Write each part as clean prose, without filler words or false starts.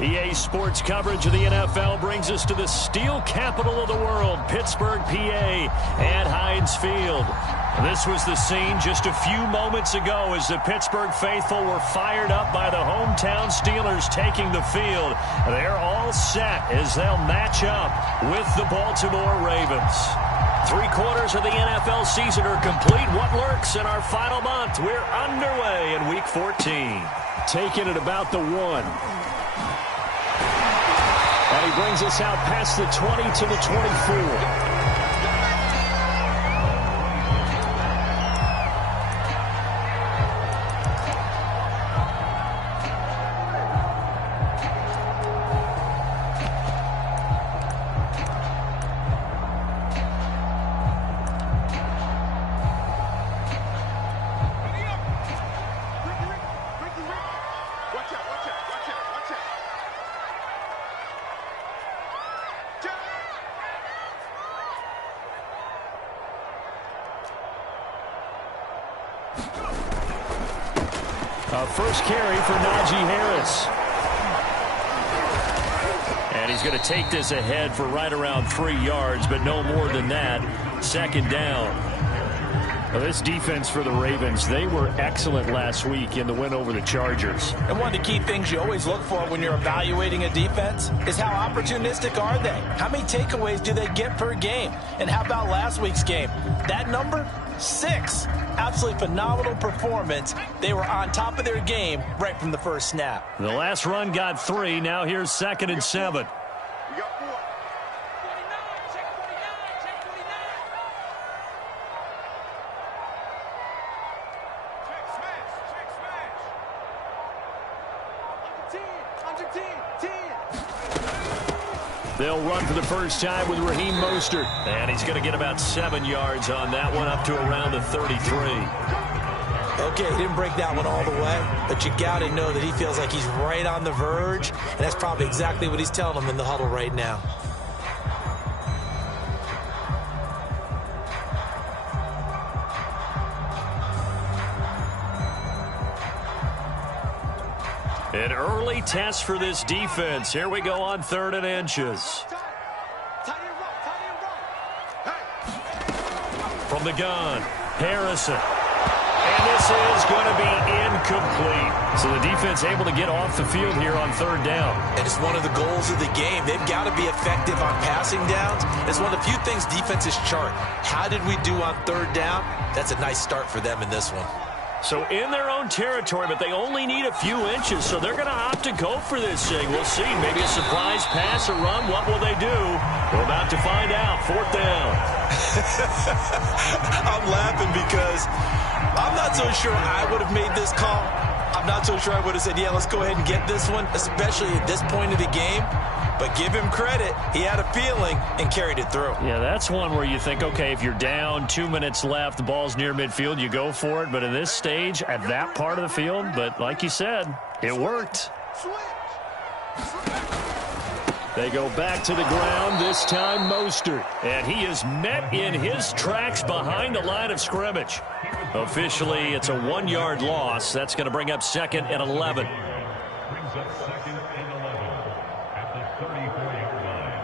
EA Sports coverage of the NFL brings us to the steel capital of the world, Pittsburgh, PA, at Heinz Field. This was the scene just a few moments ago as the Pittsburgh faithful were fired up by the hometown Steelers taking the field. They're all set as they'll match up with the Baltimore Ravens. 3/4 of the NFL season are complete. What lurks in our final month? We're underway in Week 14. Taking it about the 1. And he brings us out past the 20 to the 24. First carry for Najee Harris. And he's going to take this ahead for right around 3 yards, but no more than that. Second down. Well, this defense for the Ravens, they were excellent last week in the win over the Chargers. And one of the key things you always look for when you're evaluating a defense is how opportunistic are they? How many takeaways do they get per game? And how about last week's game? That number? 6. Absolutely phenomenal performance. They were on top of their game right from the first snap. The last run got 3. Now here's 2nd and 7. They'll run for the first time with Raheem Mostert. And he's going to get about 7 yards on that one, up to around the 33. Okay, he didn't break that one all the way, but you got to know that he feels like he's right on the verge, and that's probably exactly what he's telling them in the huddle right now. An early test for this defense. Here we go on 3rd and inches. From the gun, Harrison. And this is going to be incomplete. So the defense able to get off the field here on 3rd down. And it's one of the goals of the game. They've got to be effective on passing downs. It's one of the few things defenses chart. How did we do on 3rd down? That's a nice start for them in this one. So in their own territory, but they only need a few inches, so they're going to opt to go for this thing. We'll see. Maybe a surprise pass or run. What will they do? We're about to find out. 4th down. I'm laughing because I'm not so sure I would have made this call. I'm not so sure I would have said, yeah, let's go ahead and get this one, especially at this point of the game. But give him credit. He had a feeling and carried it through. Yeah, that's one where you think, okay, if you're down, 2 minutes left, the ball's near midfield, you go for it. But in this stage, at that part of the field, but like you said, it worked. They go back to the ground, this time Mostert. And he is met in his tracks behind the line of scrimmage. Officially, it's a 1-yard loss. That's going to bring up 2nd and 11. Brings up 2nd and 11 at the 34-yard line.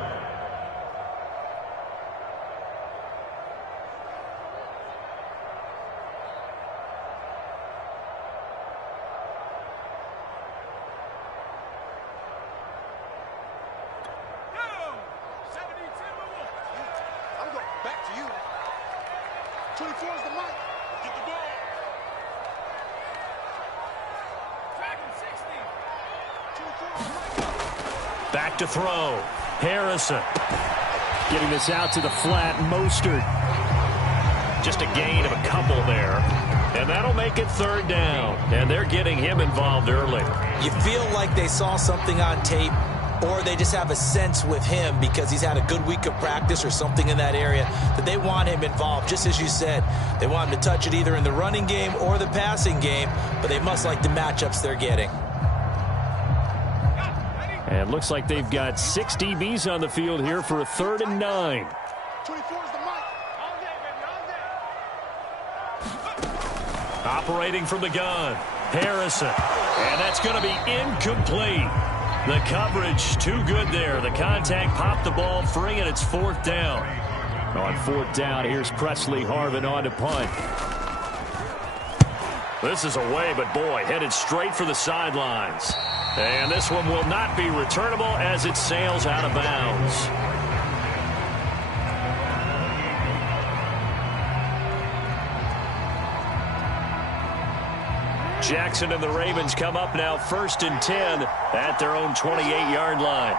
I'm going back to you. 24 is the mic. Get the ball. Back to throw. Harrison. Getting this out to the flat. Mostert. Just a gain of a couple there. And that'll make it 3rd down. And they're getting him involved early. You feel like they saw something on tape, or they just have a sense with him because he's had a good week of practice or something in that area that they want him involved. Just as you said, they want him to touch it either in the running game or the passing game, but they must like the matchups they're getting. And looks like they've got 6 DBs on the field here for a 3rd and 9. 24 is the mic. All day, baby, all day. Operating from the gun. Harrison. And that's going to be incomplete. The coverage too good there. The contact popped the ball free, and it's 4th down. On 4th down, here's Presley Harvin on to punt. This is away, but boy, headed straight for the sidelines. And this one will not be returnable as it sails out of bounds. Jackson and the Ravens come up now 1st and 10 at their own 28-yard line.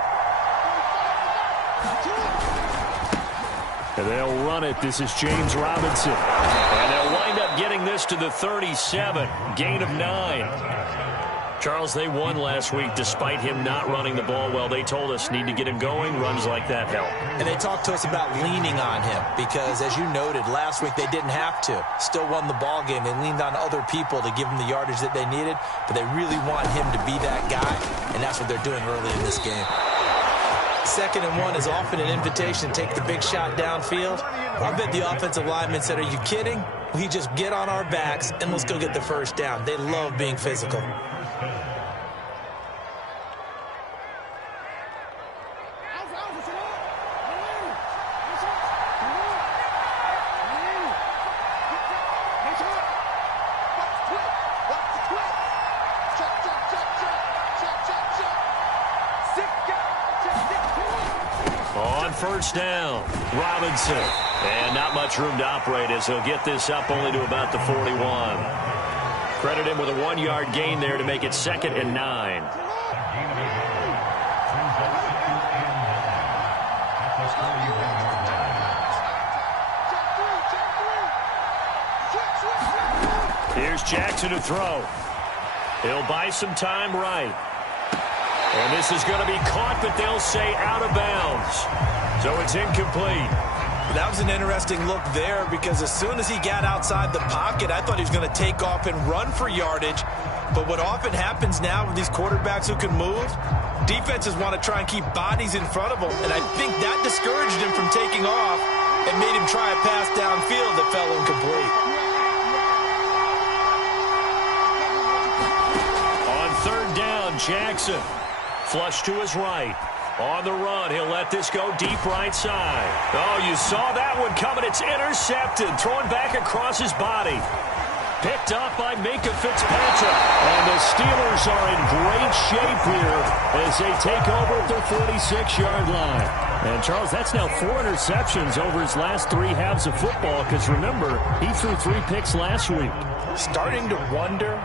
And they'll run it. This is James Robinson. And they'll wind up getting this to the 37. Gain of 9. Charles, they won last week despite him not running the ball well. They told us need to get him going. Runs like that help. And they talked to us about leaning on him because, as you noted, last week they didn't have to. Still won the ball game. They leaned on other people to give them the yardage that they needed, but they really want him to be that guy, and that's what they're doing early in this game. 2nd and 1 is often an invitation to take the big shot downfield. I bet the offensive lineman said, "Are you kidding? We just get on our backs and let's go get the 1st down." They love being physical. On 1st down, Robinson. And not much room to operate as he'll get this up only to about the 41. Credit him with a 1-yard gain there to make it 2nd and 9. Here's Jackson to throw. He'll buy some time right. And this is going to be caught, but they'll say out of bounds. So it's incomplete. That was an interesting look there because as soon as he got outside the pocket, I thought he was going to take off and run for yardage. But what often happens now with these quarterbacks who can move, defenses want to try and keep bodies in front of them. And I think that discouraged him from taking off and made him try a pass downfield that fell incomplete. On 3rd down, Jackson. Flush to his right. On the run, he'll let this go deep right side. Oh, you saw that one coming. It's intercepted. Thrown back across his body. Picked up by Minkah Fitzpatrick. And the Steelers are in great shape here as they take over at their 46-yard line. And, Charles, that's now 4 interceptions over his last 3 halves of football because, remember, he threw 3 picks last week. Starting to wonder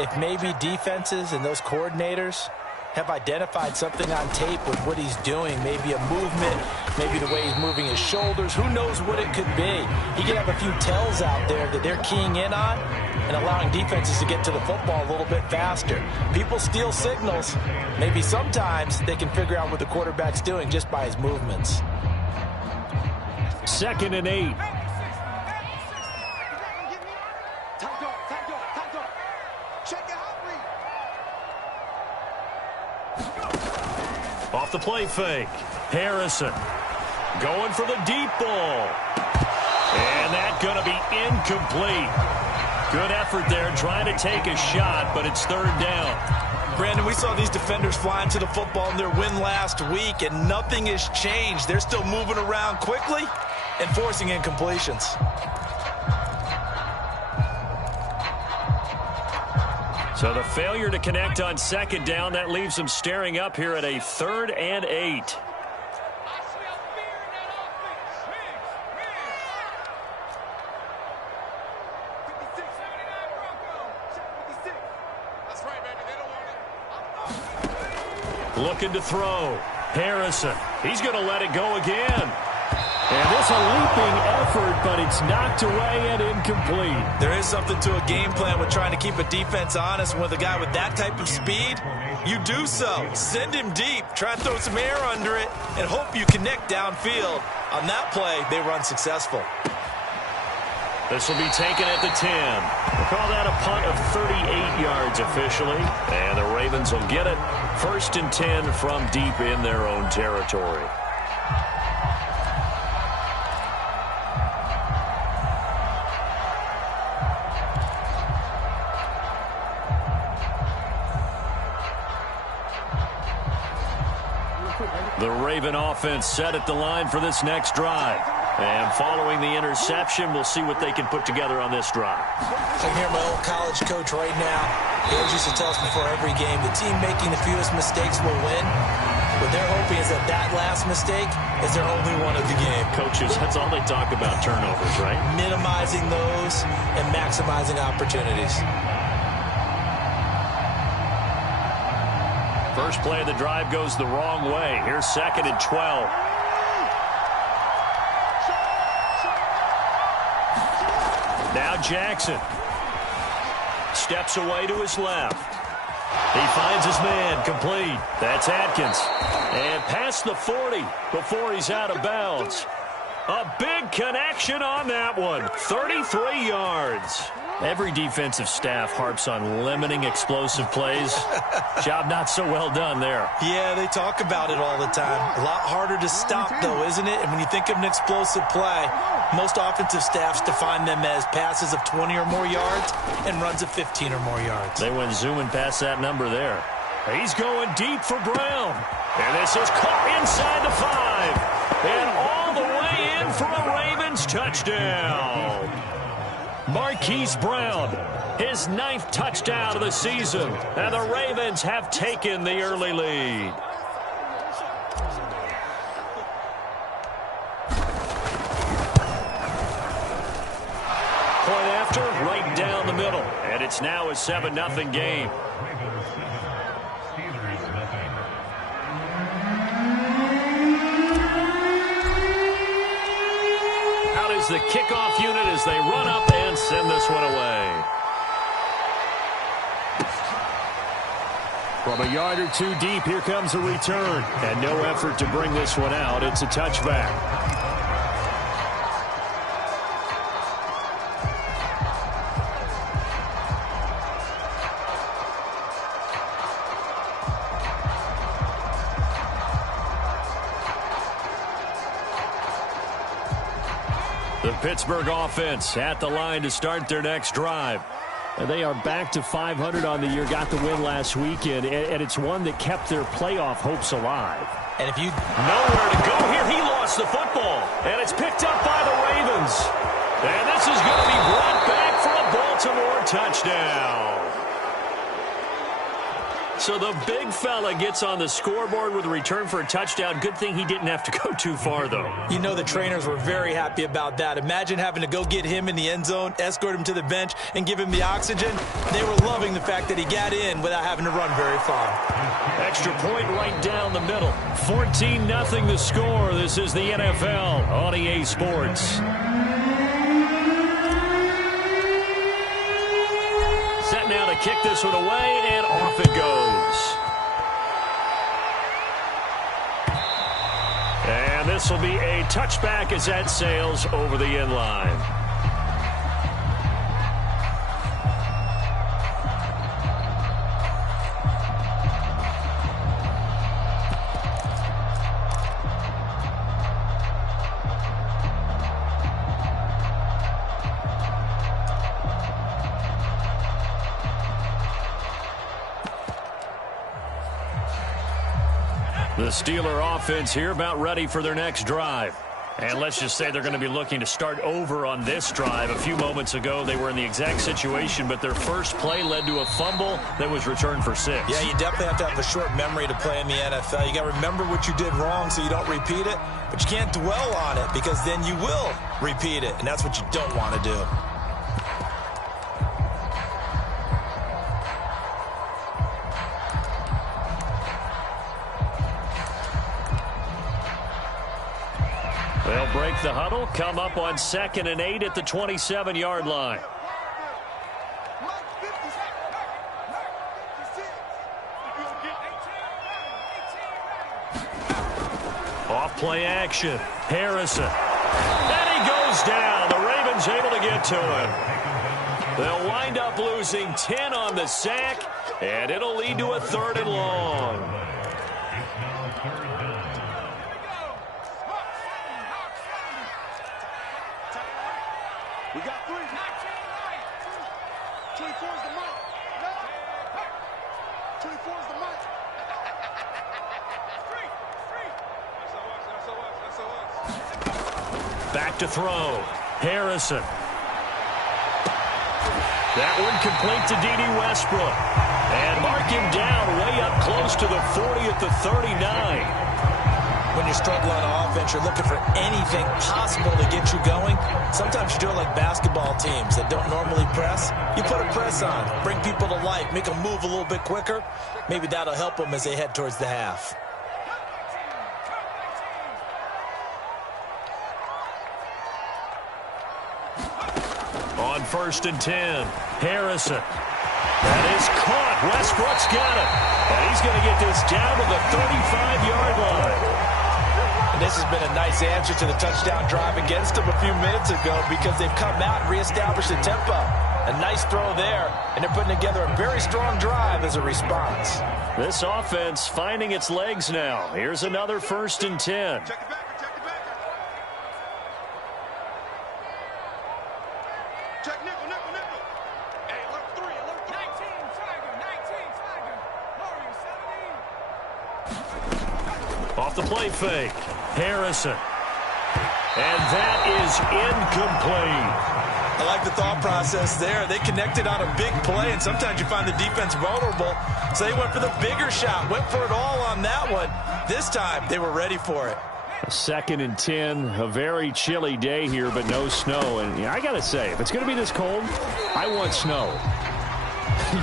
if maybe defenses and those coordinators have identified something on tape with what he's doing. Maybe a movement, maybe the way he's moving his shoulders. Who knows what it could be? He could have a few tells out there that they're keying in on and allowing defenses to get to the football a little bit faster. People steal signals. Maybe sometimes they can figure out what the quarterback's doing just by his movements. 2nd and 8. Off the play fake. Harrison going for the deep ball. And that's going to be incomplete. Good effort there trying to take a shot, but it's 3rd down. Brandon, we saw these defenders flying to the football in their win last week, and nothing has changed. They're still moving around quickly and forcing incompletions. So the failure to connect on 2nd down, that leaves them staring up here at a 3rd and 8. Looking to throw. Harrison. He's going to let it go again. And this a leaping effort, but it's knocked away and incomplete. There is something to a game plan with trying to keep a defense honest. With a guy with that type of speed, you do so. Send him deep. Try and throw some air under it and hope you connect downfield. On that play, they run successful. This will be taken at the 10. We'll call that a punt of 38 yards officially. And the Ravens will get it. 1st and 10 from deep in their own territory. Raven offense set at the line for this next drive. And following the interception, we'll see what they can put together on this drive. I can hear my old college coach right now. He always used to tell us before every game, the team making the fewest mistakes will win. What they're hoping is that last mistake is their only one of the game. Coaches, that's all they talk about, turnovers, right? Minimizing those and maximizing opportunities. First play of the drive goes the wrong way. Here's 2nd and 12. Now Jackson steps away to his left. He finds his man, complete. That's Atkins. And past the 40 before he's out of bounds. A big connection on that one. 33 yards. Every defensive staff harps on limiting explosive plays. Job not so well done there. Yeah, they talk about it all the time. A lot harder to stop, though, isn't it? And when you think of an explosive play, most offensive staffs define them as passes of 20 or more yards and runs of 15 or more yards. They went zooming past that number there. He's going deep for Brown. And this is caught inside the 5. And all the way in for a Ravens touchdown. Marquise Brown, his 9th touchdown of the season. And the Ravens have taken the early lead. Point after, right down the middle. And it's now a 7-0 game. Out is the kickoff unit as they run up and send this one away. From a yard or two deep, here comes a return. And no effort to bring this one out. It's a touchback. The Pittsburgh offense at the line to start their next drive. And they are back to 500 on the year, got the win last weekend, and it's one that kept their playoff hopes alive. And if you nowhere to go here, he lost the football, and it's picked up by the Ravens. And this is going to be brought back for a Baltimore touchdown. So the big fella gets on the scoreboard with a return for a touchdown. Good thing he didn't have to go too far, though. You know the trainers were very happy about that. Imagine having to go get him in the end zone, escort him to the bench, and give him the oxygen. They were loving the fact that he got in without having to run very far. Extra point right down the middle. 14-0 the score. This is the NFL on EA Sports. Set now to kick this one away, and off it goes. And this will be a touchback as that sails over the end line. The Steeler offense here about ready for their next drive. And let's just say they're going to be looking to start over on this drive. A few moments ago, they were in the exact situation, but their first play led to a fumble that was returned for 6. Yeah, you definitely have to have a short memory to play in the NFL. You got to remember what you did wrong so you don't repeat it, but you can't dwell on it because then you will repeat it, and that's what you don't want to do. They'll break the huddle, come up on 2nd and 8 at the 27-yard line. Off play action. Harrison. And he goes down. The Ravens able to get to him. They'll wind up losing 10 on the sack, and it'll lead to a 3rd and long. We got 3. 24 is the mark. 24 is the mark. Back to throw. Harrison. That one complete to D.D. Westbrook. And mark him down way up close to the 40 at the 39. When you're struggling on offense, you're looking for anything possible to get you going. Sometimes you do it like basketball teams that don't normally press. You put a press on, bring people to life, make them move a little bit quicker. Maybe that'll help them as they head towards the half. On 1st and 10, Harrison. That is caught. Westbrook's got it. And he's going to get this down to the 35-yard line. And this has been a nice answer to the touchdown drive against them a few minutes ago because they've come out and reestablished the tempo. A nice throw there, and they're putting together a very strong drive as a response. This offense finding its legs now. Here's another 1st and 10. Check it back. Check nickel. Hey, alert 3. 19, Tiger. Off the play fake. Harrison. And that is incomplete. I like the thought process there. They connected on a big play, and sometimes you find the defense vulnerable. So they went for the bigger shot, went for it all on that one. This time, they were ready for it. 2nd and 10, a very chilly day here, but no snow. And I got to say, if it's going to be this cold, I want snow.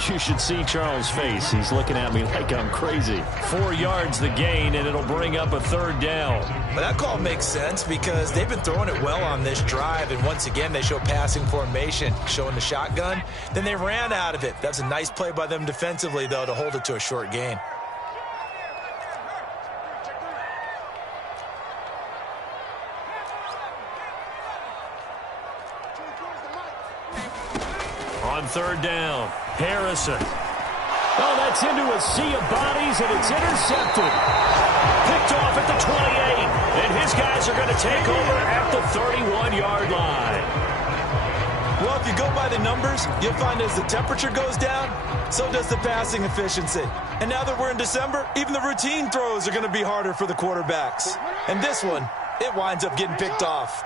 You should see Charles' face. He's looking at me like I'm crazy. 4 yards the gain, and it'll bring up a 3rd down. But that call makes sense because they've been throwing it well on this drive, and once again, they show passing formation, showing the shotgun. Then they ran out of it. That's a nice play by them defensively, though, to hold it to a short gain. On 3rd down, Harrison. Oh, that's into a sea of bodies, and it's intercepted. Picked off at the 28, and his guys are going to take over at the 31-yard line. Well, if you go by the numbers, you'll find as the temperature goes down, so does the passing efficiency. And now that we're in December, even the routine throws are going to be harder for the quarterbacks. And this one, it winds up getting picked off.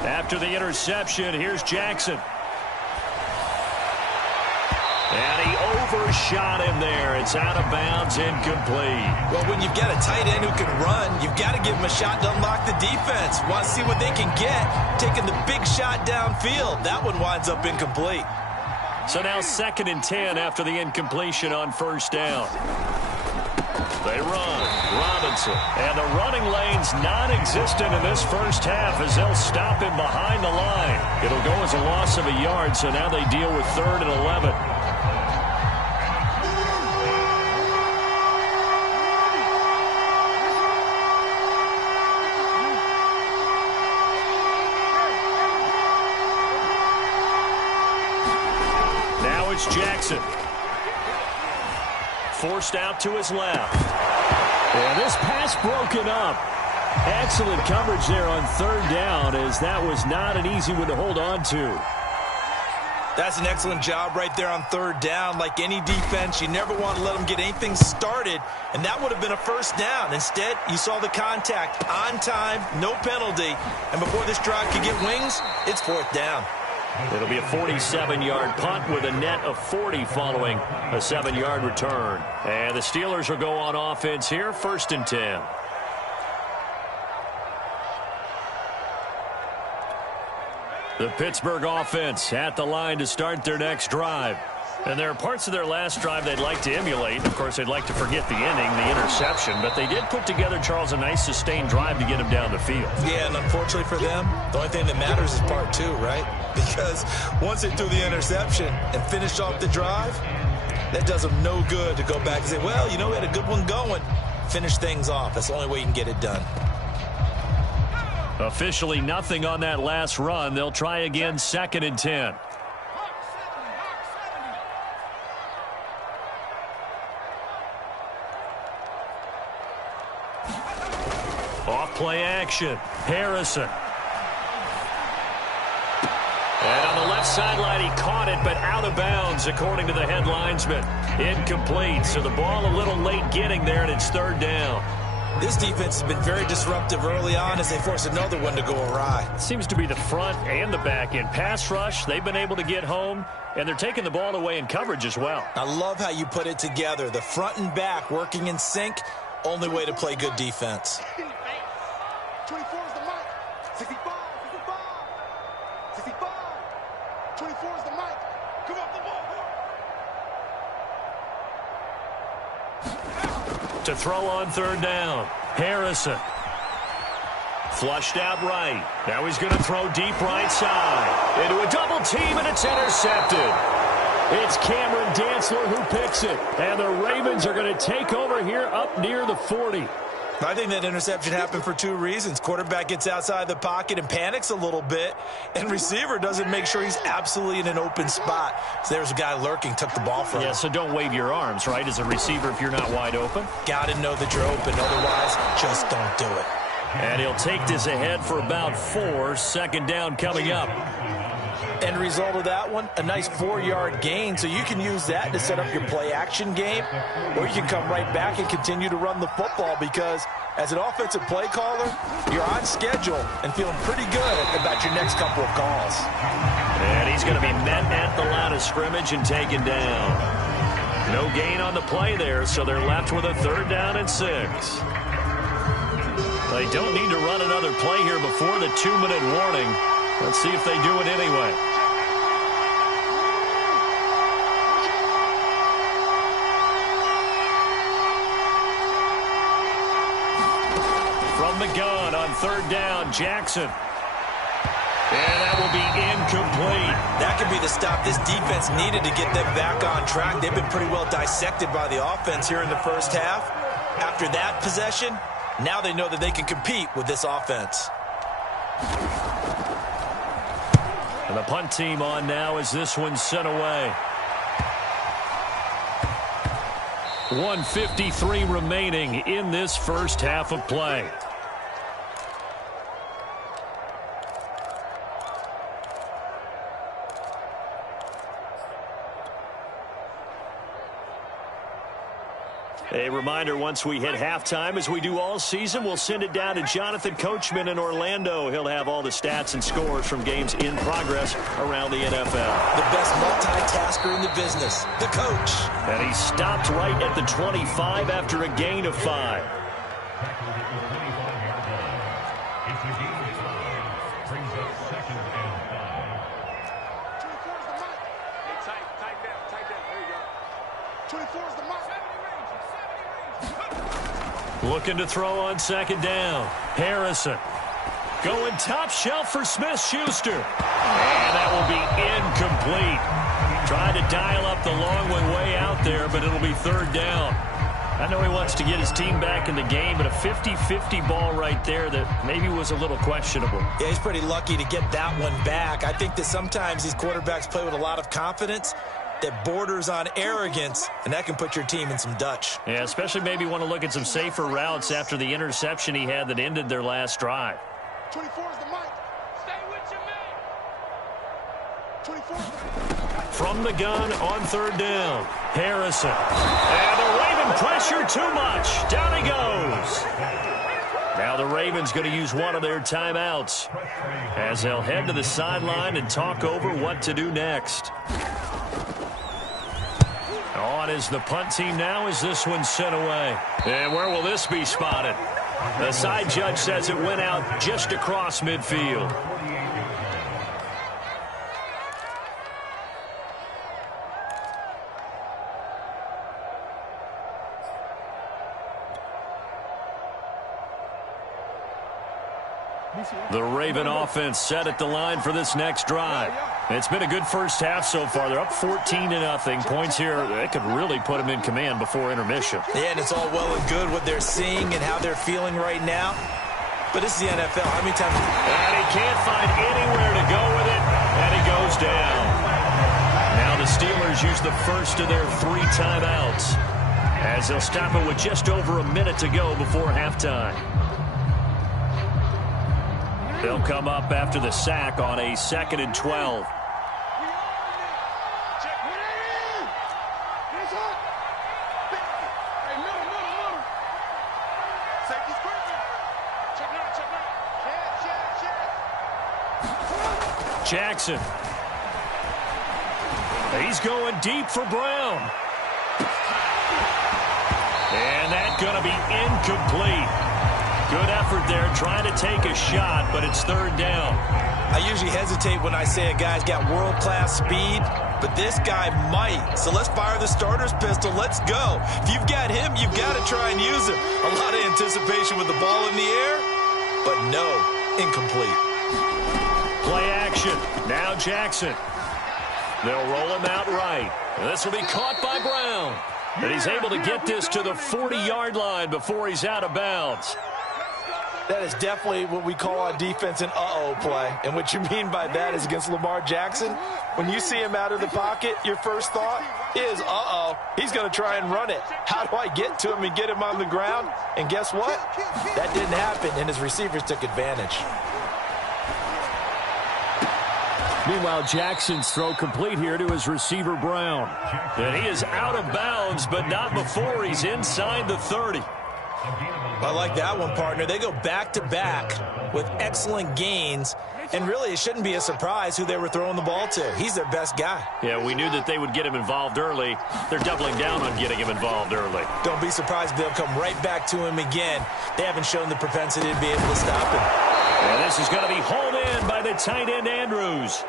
After the interception, here's Jackson. And he overshot him there. It's out of bounds, incomplete. Well, when you've got a tight end who can run, you've got to give him a shot to unlock the defense. Want to see what they can get, taking the big shot downfield. That one winds up incomplete. So now 2nd and 10 after the incompletion on 1st down. They run. Robinson. And the running lane's non-existent in this first half as they'll stop him behind the line. It'll go as a loss of a yard, so now they deal with 3rd and 11. Now it's Jackson. Forced out to his left. And this pass broken up. Excellent coverage there on 3rd down, as that was not an easy one to hold on to. That's an excellent job right there on 3rd down. Like any defense, you never want to let them get anything started, and that would have been a 1st down. Instead, you saw the contact on time, no penalty, and before this drive could get wings, it's 4th down. It'll be a 47-yard punt with a net of 40 following a 7-yard return. And the Steelers will go on offense here, 1st and 10. The Pittsburgh offense at the line to start their next drive. And there are parts of their last drive they'd like to emulate. Of course, they'd like to forget the ending, the interception. But they did put together, Charles, a nice sustained drive to get him down the field. Yeah, and unfortunately for them, the only thing that matters is part 2, right? Because once they threw the interception and finished off the drive, that does them no good to go back and say, well, you know, we had a good one going. Finish things off. That's the only way you can get it done. Officially nothing on that last run. They'll try again, 2nd and 10. Off play action. Harrison. And on the left left sideline, he caught it, but out of bounds, according to the head linesman. Incomplete, so the ball a little late getting there, and it's third down. This defense has been very disruptive early on as they force another one to go awry. Seems to be the front and the back end. Pass rush, they've been able to get home, and they're taking the ball away in coverage as well. I love how you put it together. The front and back working in sync, only way to play good defense. 24 is the mic. 65, 65. 24 is the mic. Come on, the ball. To throw on third down, Harrison. Flushed out right. Now he's going to throw deep right side. Into a double team, and it's intercepted. It's Cameron Dantzler who picks it. And the Ravens are going to take over here up near the 40. I think that interception happened for two reasons. Quarterback gets outside the pocket and panics a little bit, and receiver doesn't make sure he's absolutely in an open spot. So there's a guy lurking, took the ball from him. Yeah, so don't wave your arms, right, as a receiver if you're not wide open. Got to know that you're open. Otherwise, just don't do it. And he'll take this ahead for about 4. Second down coming up. End result of that one, a nice 4-yard gain, so you can use that to set up your play-action game, or you can come right back and continue to run the football because as an offensive play caller, you're on schedule and feeling pretty good about your next couple of calls. And he's going to be met at the line of scrimmage and taken down. No gain on the play there, so they're left with a third down and 6. They don't need to run another play here before the 2-minute warning. Let's see if they do it anyway. From the gun on third down, Jackson. And that will be incomplete. That could be the stop this defense needed to get them back on track. They've been pretty well dissected by the offense here in the first half. After that possession, now they know that they can compete with this offense. And the punt team on now as this one's sent away. 1:53 remaining in this first half of play. A reminder, once we hit halftime, as we do all season, we'll send it down to Jonathan Coachman in Orlando. He'll have all the stats and scores from games in progress around the NFL. The best multitasker in the business, the coach. And he stopped right at the 25 after a gain of 5. Looking to throw on second down. Harrison going top shelf for Smith-Schuster. And that will be incomplete. Trying to dial up the long one way out there, but it'll be third down. I know he wants to get his team back in the game, but a 50-50 ball right there that maybe was a little questionable. Yeah, he's pretty lucky to get that one back. I think that sometimes these quarterbacks play with a lot of confidence that borders on arrogance, and that can put your team in some Dutch. Yeah, especially maybe want to look at some safer routes after the interception he had that ended their last drive. 24 is the mic. Stay with your man. 24. From the gun on third down, Harrison. And the Raven pressure too much. Down he goes. Now the Ravens going to use one of their timeouts as they'll head to the sideline and talk over what to do next. On is the punt team now as this one's sent away. And where will this be spotted? The side judge says it went out just across midfield. The Raven offense set at the line for this next drive. It's been a good first half so far. They're up 14-0. Points here, that could really put them in command before intermission. Yeah, and it's all well and good what they're seeing and how they're feeling right now. But this is the NFL. How many times? And he can't find anywhere to go with it, and he goes down. Now the Steelers use the first of their 3 timeouts as they'll stop it with just over a minute to go before halftime. They'll come up after the sack on a 2nd and 12. Jackson. He's going deep for Brown. And that's going to be incomplete. Good effort there trying to take a shot, but it's third down. I usually hesitate when I say a guy's got world-class speed, but this guy might. So let's fire the starter's pistol. Let's go. If you've got him, you've got to try and use him. A lot of anticipation with the ball in the air, but no, incomplete. Play action. Now Jackson. They'll roll him out right. This will be caught by Brown. And he's able to get this to the 40-yard line before he's out of bounds. That is definitely what we call on defense an uh-oh play. And what you mean by that is against Lamar Jackson, when you see him out of the pocket, your first thought is, uh-oh, he's going to try and run it. How do I get to him and get him on the ground? And guess what? That didn't happen, and his receivers took advantage. Meanwhile, Jackson's throw complete here to his receiver, Brown. And he is out of bounds, but not before he's inside the 30. I like that one, partner. They go back-to-back with excellent gains, and really it shouldn't be a surprise who they were throwing the ball to. He's their best guy. Yeah, we knew that they would get him involved early. They're doubling down on getting him involved early. Don't be surprised if they'll come right back to him again. They haven't shown the propensity to be able to stop him. And this is going to be hauled in by the tight end, Andrews.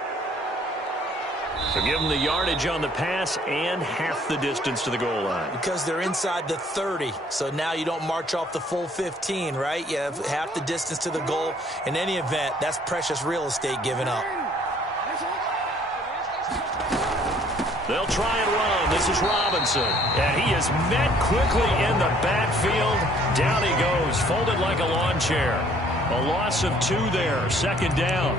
So give them the yardage on the pass and half the distance to the goal line. Because they're inside the 30, so now you don't march off the full 15, right? You have half the distance to the goal. In any event, that's precious real estate given up. They'll try and run. This is Robinson. And he is met quickly in the backfield. Down he goes, folded like a lawn chair. A loss of 2 there, second down.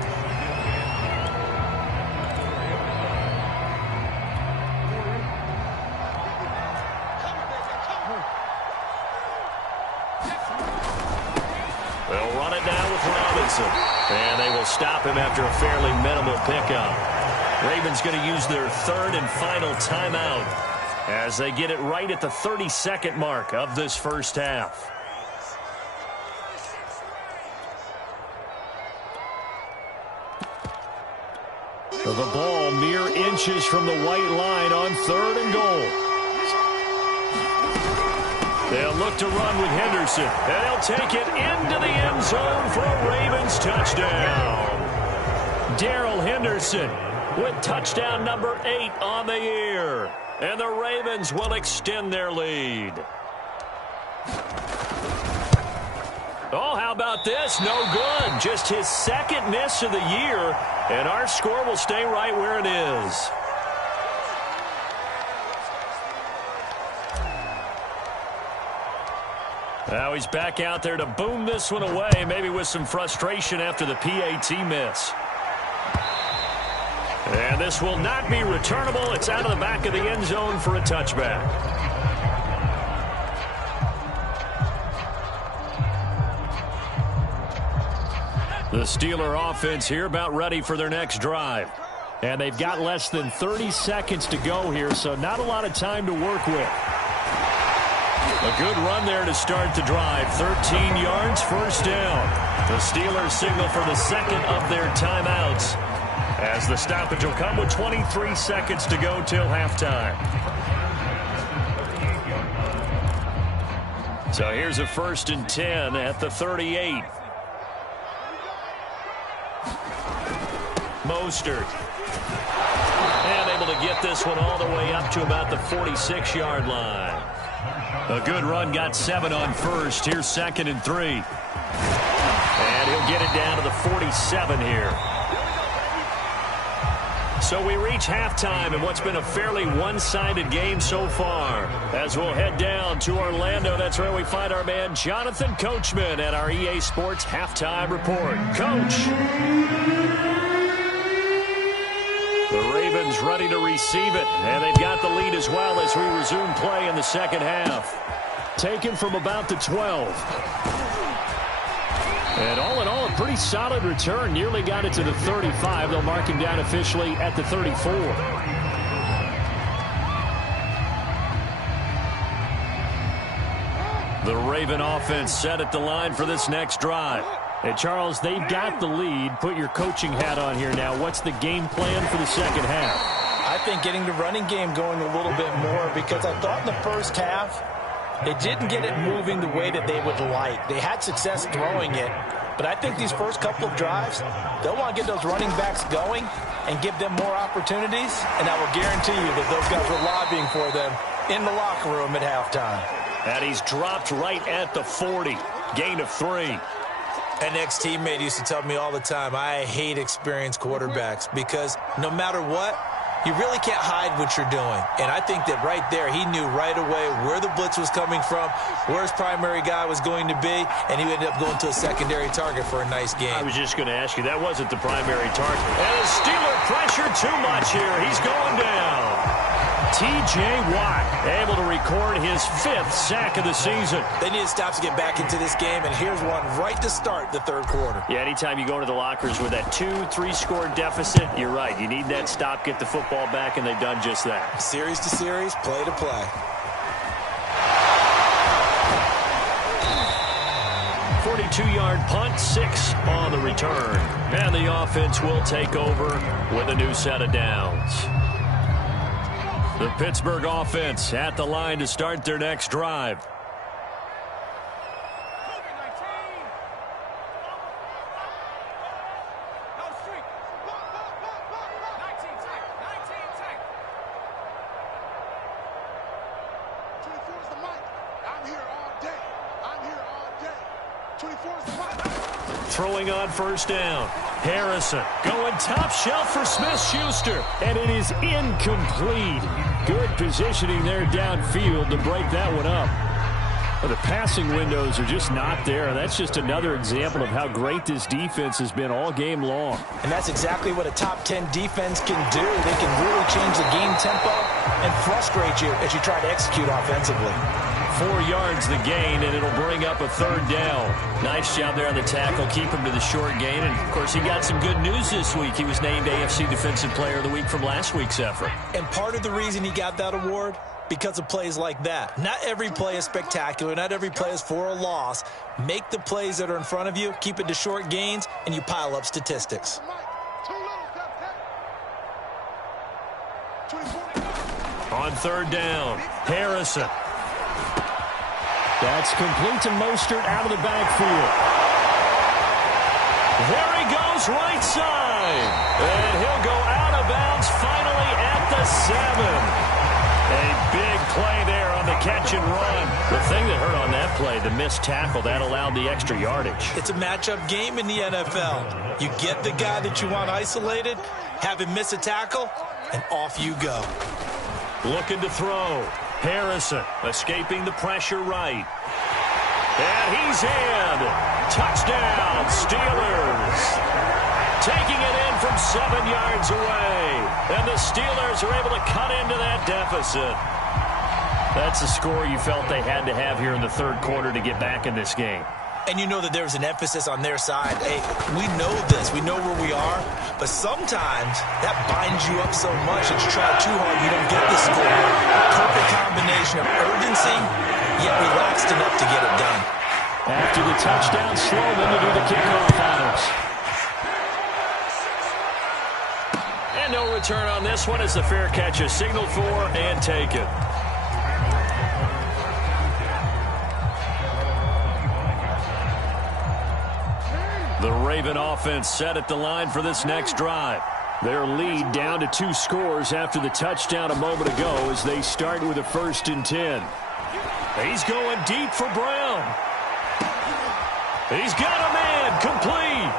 They'll run it now with Robinson. And they will stop him after a fairly minimal pickup. Ravens going to use their third and final timeout as they get it right at the 32nd mark of this first half. The ball mere inches from the white line on 3rd and goal. They'll look to run with Henderson, and he'll take it into the end zone for a Ravens touchdown. Darrell Henderson with touchdown number 8 on the year. And the Ravens will extend their lead. Oh, how about this? No good. Just his second miss of the year, and our score will stay right where it is. Now he's back out there to boom this one away, maybe with some frustration after the PAT miss. And this will not be returnable. It's out of the back of the end zone for a touchback. The Steeler offense here about ready for their next drive. And they've got less than 30 seconds to go here, so not a lot of time to work with. A good run there to start the drive. 13 yards, first down. The Steelers signal for the second of their timeouts, as the stoppage will come with 23 seconds to go till halftime. So here's a 1st and 10 at the 38. Mostert. And able to get this one all the way up to about the 46-yard line. A good run, got 7 on first. Here's 2nd and 3. And he'll get it down to the 47 here. So we reach halftime in what's been a fairly one-sided game so far. As we'll head down to Orlando, that's where we find our man Jonathan Coachman at our EA Sports Halftime Report. Coach. The Ravens ready to receive it, and they've got the lead as well as we resume play in the second half. Taken from about the 12. And all in all, a pretty solid return. Nearly got it to the 35. They'll mark him down officially at the 34. The Raven offense set at the line for this next drive. Hey, Charles, they've got the lead. Put your coaching hat on here now. What's the game plan for the second half? I think getting the running game going a little bit more, because I thought in the first half they didn't get it moving the way that they would like. They had success throwing it, but I think these first couple of drives, they'll want to get those running backs going and give them more opportunities, and I will guarantee you that those guys were lobbying for them in the locker room at halftime. And he's dropped right at the 40. Gain of 3. An ex-teammate used to tell me all the time, I hate experienced quarterbacks, because no matter what, you really can't hide what you're doing. And I think that right there, he knew right away where the blitz was coming from, where his primary guy was going to be, and he ended up going to a secondary target for a nice game. I was just going to ask you, that wasn't the primary target. And the Steeler pressure too much here. He's going down. T.J. Watt able to record his 5th sack of the season. They need to stop to get back into this game, and here's one right to start the third quarter. Yeah, anytime you go into the lockers with that 2-3 score deficit, you're right. You need that stop, get the football back, and they've done just that. Series to series, play to play. 42-yard punt, 6 on the return. And the offense will take over with a new set of downs. The Pittsburgh offense at the line to start their next drive. Throwing on first down. Harrison going top shelf for Smith-Schuster. And it is incomplete. Good positioning there downfield to break that one up. But the passing windows are just not there. That's just another example of how great this defense has been all game long. And that's exactly what a top 10 defense can do. They can really change the game tempo and frustrate you as you try to execute offensively. 4 yards the gain, and it'll bring up a third down. Nice job there on the tackle. Keep him to the short gain. And, of course, he got some good news this week. He was named AFC Defensive Player of the Week from last week's effort. And part of the reason he got that award, because of plays like that. Not every play is spectacular. Not every play is for a loss. Make the plays that are in front of you, keep it to short gains, and you pile up statistics. On third down, Harrison. That's complete to Mostert out of the backfield. There he goes, right side. And he'll go out of bounds finally at the 7. A big play there on the catch and run. The thing that hurt on that play, the missed tackle, that allowed the extra yardage. It's a matchup game in the NFL. You get the guy that you want isolated, have him miss a tackle, and off you go. Looking to throw. Harrison escaping the pressure right. And he's in. Touchdown, Steelers. Taking it in from 7 yards away. And the Steelers are able to cut into that deficit. That's a score you felt they had to have here in the third quarter to get back in this game. And you know that there's an emphasis on their side. Hey, we know this. We know where we are. But sometimes that binds you up so much that you try too hard, you don't get the score. Perfect combination of urgency, yet relaxed enough to get it done. After the touchdown, Sloman to do the kickoff honors. And no return on this one as the fair catch is signaled for and taken. The Raven offense set at the line for this next drive. Their lead down to 2 scores after the touchdown a moment ago as they start with a 1st and 10. He's going deep for Brown. He's got a man complete.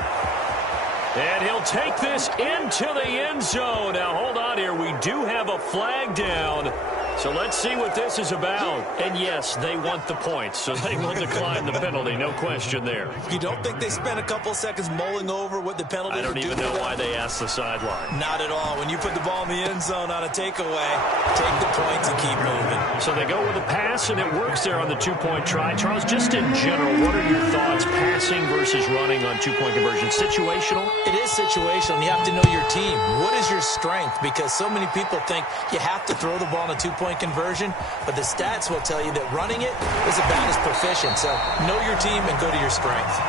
And he'll take this into the end zone. Now, hold on here. We do have a flag down. So let's see what this is about. And, yes, they want the points, so they will decline the penalty. No question there. You don't think they spent a couple seconds mulling over what the penalty would do? I don't even know why they asked the sideline. Not at all. When you put the ball in the end zone on a takeaway, take the points and keep moving. So they go with a pass, and it works there on the 2-point try. Charles, just in general, what are your thoughts passing versus running on 2-point conversion? Situational? It is situational. You have to know your team. What is your strength? Because so many people think you have to throw the ball in a 2-point conversion, but the stats will tell you that running it is about as proficient. So know your team and go to your strength.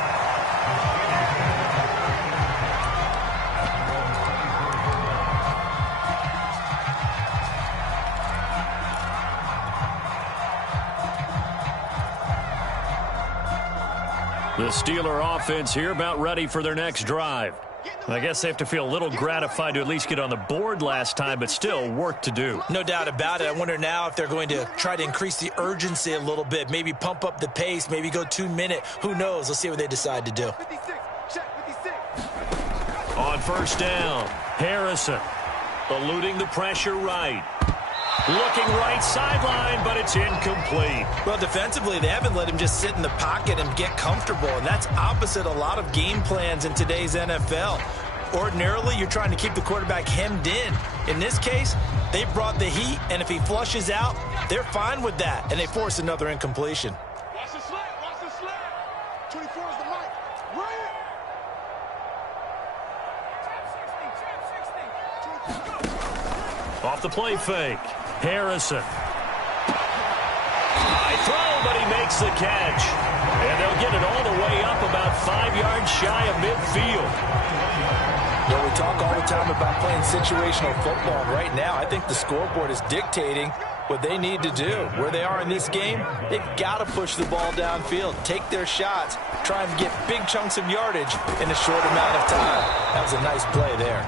The Steeler offense here about ready for their next drive. I guess they have to feel a little gratified to at least get on the board last time, but still work to do. No doubt about it. I wonder now if they're going to try to increase the urgency a little bit, maybe pump up the pace, maybe go 2 minute. Who knows? Let's see what they decide to do. On first down, Harrison eluding the pressure right. Looking right sideline, but it's incomplete. Well, defensively, they haven't let him just sit in the pocket and get comfortable, and that's opposite a lot of game plans in today's NFL. Ordinarily, you're trying to keep the quarterback hemmed in. In this case, they brought the heat, and if he flushes out, they're fine with that, and they force another incompletion. Watch the slant, watch the slant. 24 is the mic. Run it. Off the play fake. Harrison. High throw, but he makes the catch. And they'll get it all the way up about 5 yards shy of midfield. Well, we talk all the time about playing situational football. Right now, I think the scoreboard is dictating what they need to do. Where they are in this game, they've got to push the ball downfield, take their shots, try and get big chunks of yardage in a short amount of time. That was a nice play there.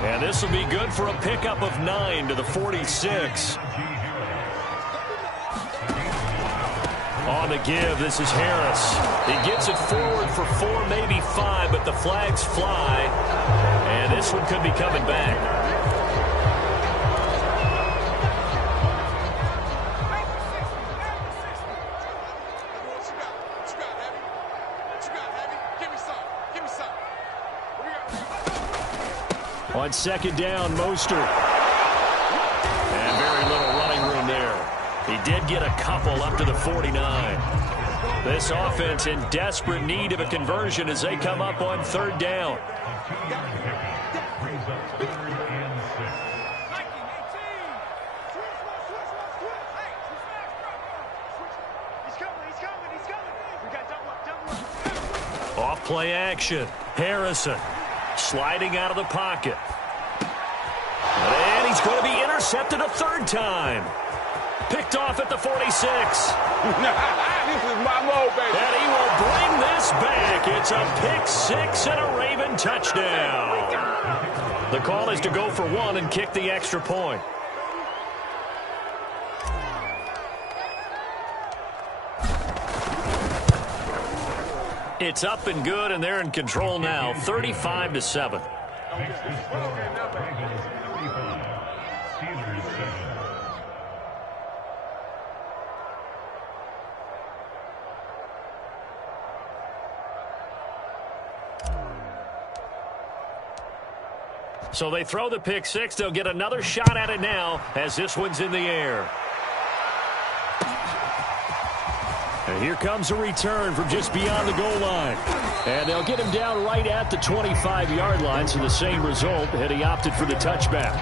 And this will be good for a pickup of 9 to the 46. On the give, this is Harris. He gets it forward for 4, maybe 5, but the flags fly. And this one could be coming back. On second down, Mostert. And very little running room there. He did get a couple up to the 49. This offense in desperate need of a conversion as they come up on third down. Off play action. Harrison sliding out of the pocket. And he's going to be intercepted a third time. Picked off at the 46. This is my mode, baby. And he will bring this back. It's a pick 6 and a Raven touchdown. The call is to go for 1 and kick the extra point. It's up and good, and they're in control now, 35-7. So they throw the pick 6. They'll get another shot at it now as this one's in the air. And here comes a return from just beyond the goal line. And they'll get him down right at the 25-yard line, so the same result, and he opted for the touchback.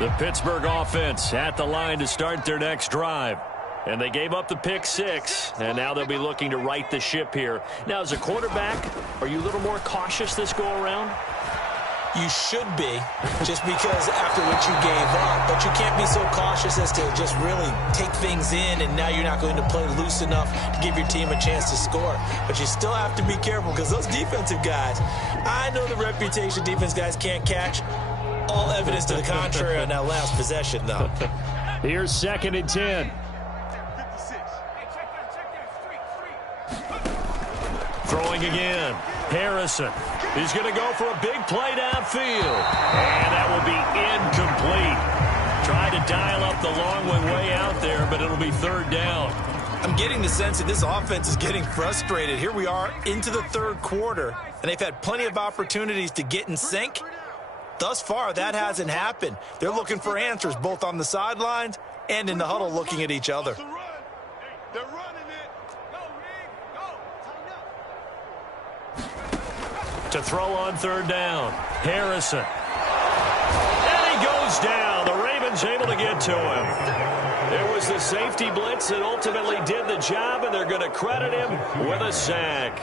The Pittsburgh offense at the line to start their next drive. And they gave up the pick 6, and now they'll be looking to right the ship here. Now, as a quarterback, are you a little more cautious this go-around? You should be, just because after what you gave up. But you can't be so cautious as to just really take things in, and now you're not going to play loose enough to give your team a chance to score. But you still have to be careful, because those defensive guys, I know the reputation defense guys can't catch. All evidence to the contrary on that last possession, though. Here's 2nd and 10. Throwing again. Harrison. He's going to go for a big play downfield. And that will be incomplete. Trying to dial up the long one way out there, but it'll be third down. I'm getting the sense that this offense is getting frustrated. Here we are into the third quarter, and they've had plenty of opportunities to get in sync. Thus far, that hasn't happened. They're looking for answers both on the sidelines and in the huddle looking at each other. They're running it. To throw on third down. Harrison. And he goes down. The Ravens able to get to him. It was the safety blitz that ultimately did the job, and they're going to credit him with a sack.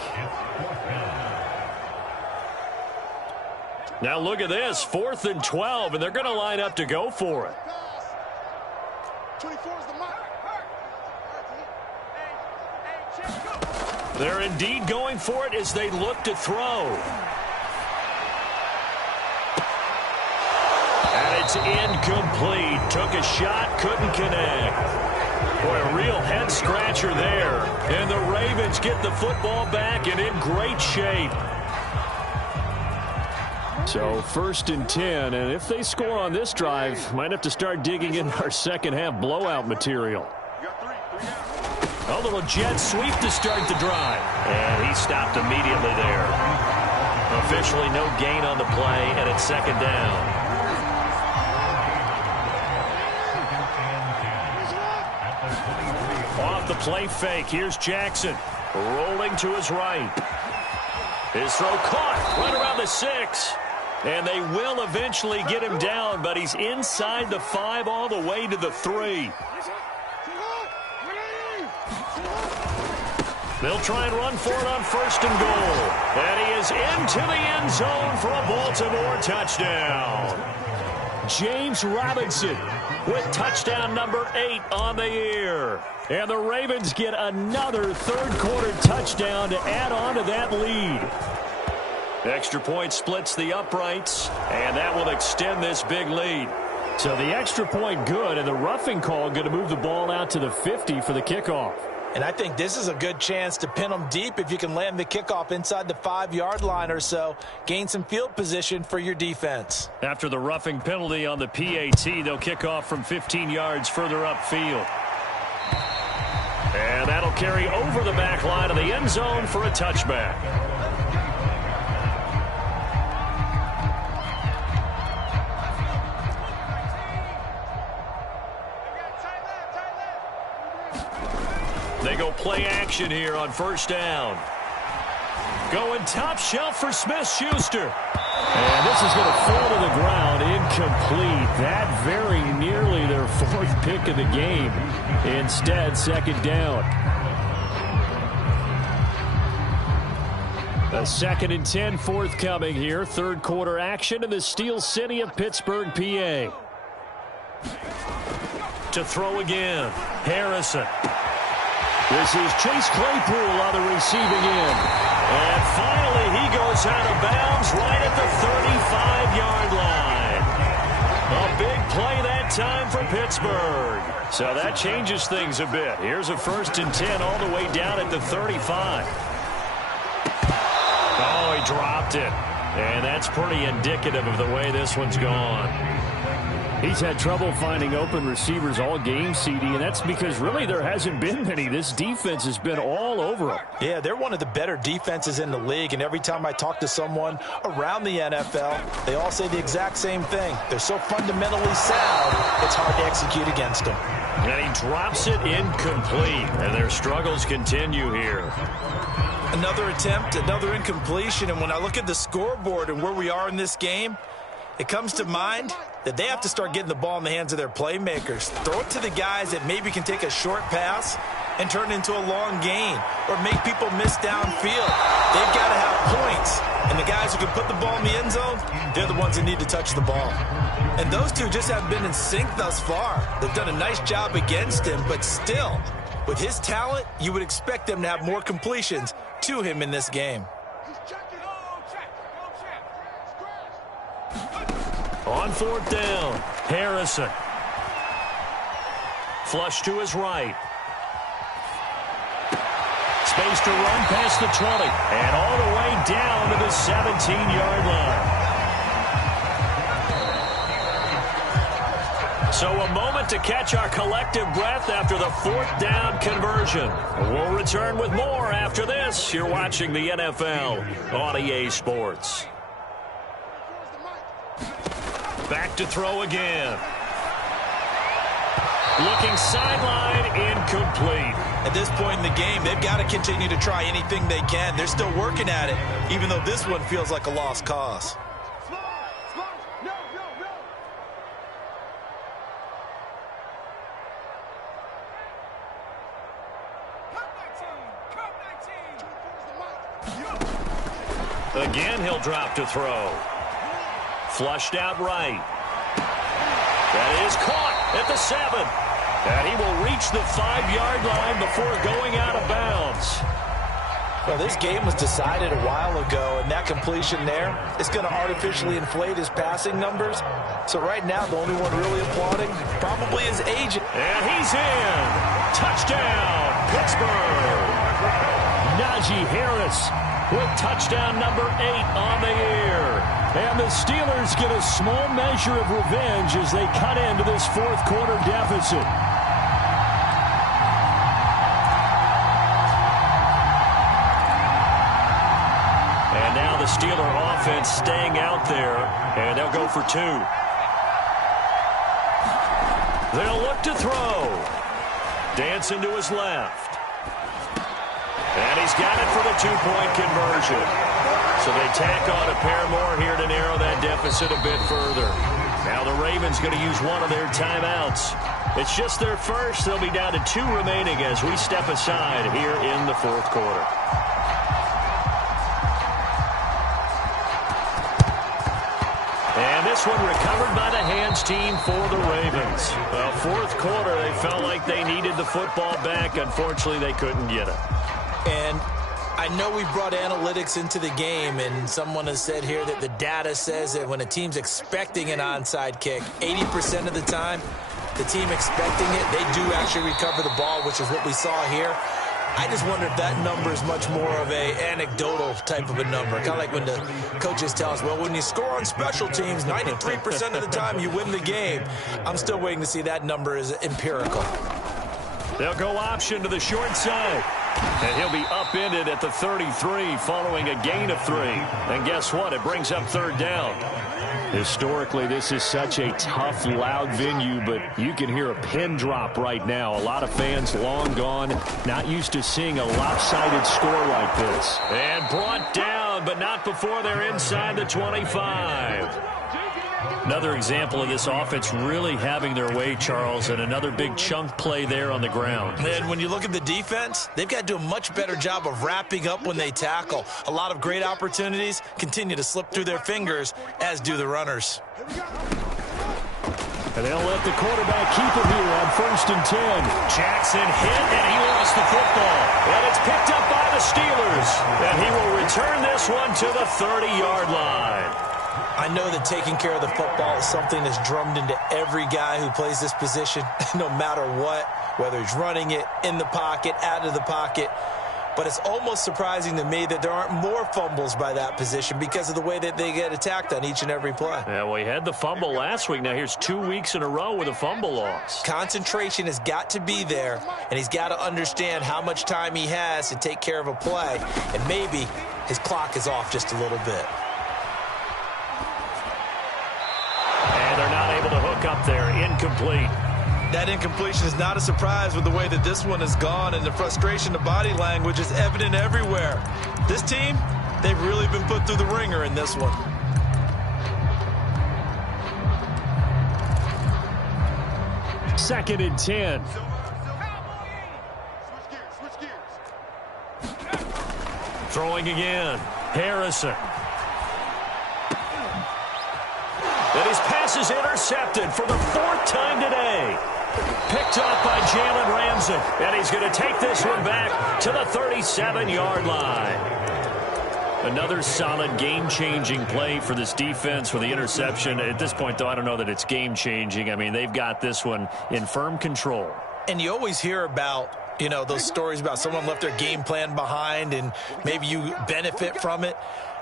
Now look at this. 4th and 12, and they're going to line up to go for it. 24 is the mark. They're indeed going for it as they look to throw. And it's incomplete. Took a shot, couldn't connect. Boy, a real head-scratcher there. And the Ravens get the football back and in great shape. So 1st and 10, and if they score on this drive, might have to start digging in our second-half blowout material. A little jet sweep to start the drive. And he stopped immediately there. Officially no gain on the play, and it's 2nd down. Off the play fake, here's Jackson. Rolling to his right. His throw caught right around the 6. And they will eventually get him down, but he's inside the 5 all the way to the 3. They'll try and run for it on 1st and goal. And he is into the end zone for a Baltimore touchdown. James Robinson with touchdown number 8 on the year. And the Ravens get another 3rd quarter touchdown to add on to that lead. Extra point splits the uprights, and that will extend this big lead. So the extra point good, and the roughing call going to move the ball out to the 50 for the kickoff. And I think this is a good chance to pin them deep if you can land the kickoff inside the 5-yard line or so. Gain some field position for your defense. After the roughing penalty on the PAT, they'll kick off from 15 yards further upfield. And that'll carry over the back line of the end zone for a touchback. They go play action here on 1st down. Going top shelf for Smith-Schuster. And this is going to fall to the ground incomplete. That very nearly their 4th pick of the game. Instead, 2nd down. A 2nd and 10 forthcoming here. 3rd quarter action in the Steel City of Pittsburgh, PA. To throw again. Harrison. This is Chase Claypool on the receiving end. And finally he goes out of bounds right at the 35-yard line. A big play that time for Pittsburgh. So that changes things a bit. Here's a 1st and 10 all the way down at the 35. Oh, he dropped it. And that's pretty indicative of the way this one's gone. He's had trouble finding open receivers all game, CD, and that's because really there hasn't been many. This defense has been all over him. Yeah, they're one of the better defenses in the league, and every time I talk to someone around the NFL, they all say the exact same thing. They're so fundamentally sound, it's hard to execute against them. And he drops it incomplete, and their struggles continue here. Another attempt, another incompletion, and when I look at the scoreboard and where we are in this game, it comes to mind that they have to start getting the ball in the hands of their playmakers. Throw it to the guys that maybe can take a short pass and turn it into a long gain or make people miss downfield. They've got to have points. And the guys who can put the ball in the end zone, they're the ones that need to touch the ball. And those two just haven't been in sync thus far. They've done a nice job against him, but still, with his talent, you would expect them to have more completions to him in this game. On 4th down, Harrison. Flush to his right. Space to run past the 20. And all the way down to the 17-yard line. So a moment to catch our collective breath after the 4th down conversion. We'll return with more after this. You're watching the NFL on EA Sports. Back to throw again. Looking sideline, incomplete. At this point in the game, they've got to continue to try anything they can. They're still working at it, even though this one feels like a lost cause. Again, he'll drop to throw. Flushed out right. That is caught at the 7. And he will reach the 5-yard line before going out of bounds. Well, this game was decided a while ago, and that completion there is going to artificially inflate his passing numbers. So right now, the only one really applauding probably his agent. And he's in. Touchdown, Pittsburgh. Najee Harris with touchdown number 8 on the year. And the Steelers get a small measure of revenge as they cut into this fourth quarter deficit. And now the Steeler offense staying out there, and they'll go for 2. They'll look to throw. Dancing to his left. And he's got it for the 2-point conversion. So they tack on a pair more here to narrow that deficit a bit further. Now the Ravens going to use one of their timeouts. It's just their first. They'll be down to 2 remaining as we step aside here in the fourth quarter. And this one recovered by the hands team for the Ravens. Well, fourth quarter, they felt like they needed the football back. Unfortunately, they couldn't get it. And I know we brought analytics into the game, and someone has said here that the data says that when a team's expecting an onside kick, 80% of the time, the team expecting it, they do actually recover the ball, which is what we saw here. I just wonder if that number is much more of a anecdotal type of a number. Kind of like when the coaches tell us, well, when you score on special teams, 93% of the time you win the game. I'm still waiting to see that number is empirical. They'll go option to the short side. And he'll be upended at the 33 following a gain of 3. And guess what? It brings up third down. Historically, this is such a tough, loud venue, but you can hear a pin drop right now. A lot of fans long gone, not used to seeing a lopsided score like this. And brought down, but not before they're inside the 25. Another example of this offense really having their way, Charles, and another big chunk play there on the ground. And when you look at the defense, they've got to do a much better job of wrapping up when they tackle. A lot of great opportunities continue to slip through their fingers, as do the runners. And they'll let the quarterback keep it here on 1st and 10. Jackson hit, and he lost the football. And it's picked up by the Steelers. And he will return this one to the 30-yard line. I know that taking care of the football is something that's drummed into every guy who plays this position, no matter what, whether he's running it, in the pocket, out of the pocket. But it's almost surprising to me that there aren't more fumbles by that position because of the way that they get attacked on each and every play. Yeah, well, he had the fumble last week. Now here's 2 weeks in a row with a fumble loss. Concentration has got to be there, and he's got to understand how much time he has to take care of a play, and maybe his clock is off just a little bit. And they're not able to hook up there. Incomplete. That incompletion is not a surprise with the way that this one has gone, and the frustration, the body language is evident everywhere. This team, they've really been put through the ringer in this one. Second and 10. Throwing again. Harrison. And his pass is intercepted for the 4th time today. Picked off by Jalen Ramsey. And he's going to take this one back to the 37-yard line. Another solid game-changing play for this defense for the interception. At this point, though, I don't know that it's game-changing. I mean, they've got this one in firm control. And you always hear about, you know, those stories about someone left their game plan behind and maybe you benefit from it.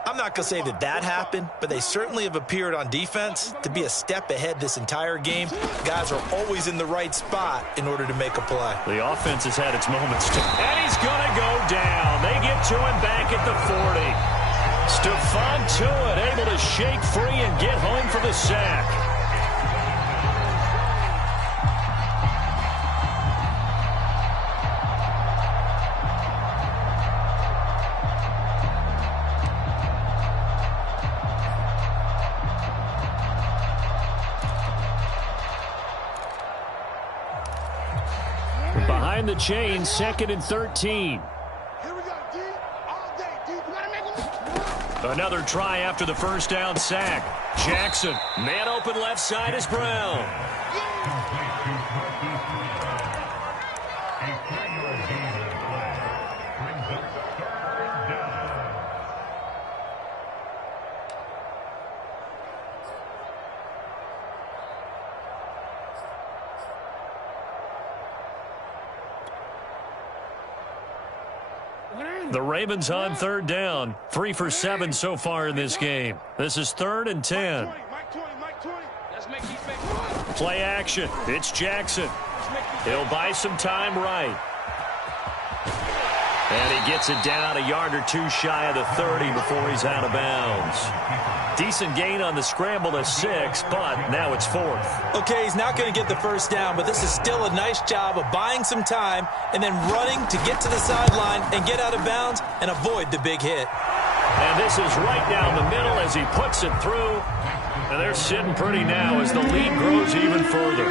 I'm not going to say that that happened, but they certainly have appeared on defense to be a step ahead this entire game. Guys are always in the right spot in order to make a play. The offense has had its moments, too. And he's going to go down. They get to him back at the 40. Stephon Tuitt able to shake free and get home for the sack. Behind the chain, 2nd and 13. Here we go, D. All day, D. We gotta make it. Another try after the first down sack. Jackson, man open left side is Brown. The Ravens on third down. 3 for 7 so far in this game. This is 3rd and 10. Play action. It's Jackson. He'll buy some time right. And he gets it down a yard or two shy of the 30 before he's out of bounds. Decent gain on the scramble to 6, but now it's 4th. Okay, he's not going to get the first down, but this is still a nice job of buying some time and then running to get to the sideline and get out of bounds and avoid the big hit. And this is right down the middle as he puts it through. And they're sitting pretty now as the lead grows even further.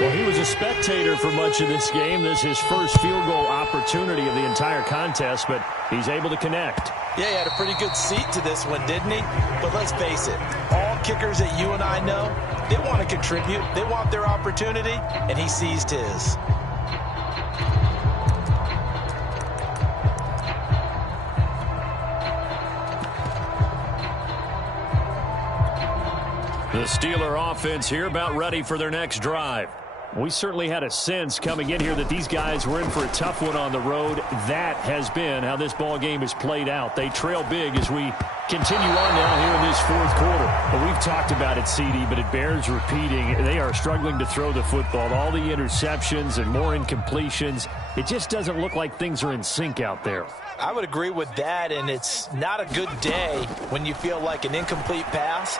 Well, he was a spectator for much of this game. This is his first field goal opportunity of the entire contest, but he's able to connect. Yeah, he had a pretty good seat to this one, didn't he? But let's face it, all kickers that you and I know, they want to contribute. They want their opportunity, and he seized his. The Steeler offense here about ready for their next drive. We certainly had a sense coming in here that these guys were in for a tough one on the road. That has been how this ball game has played out. They trail big as we continue on now here in this 4th quarter. But we've talked about it, CD, but it bears repeating. They are struggling to throw the football. All the interceptions and more incompletions. It just doesn't look like things are in sync out there. I would agree with that, and it's not a good day when you feel like an incomplete pass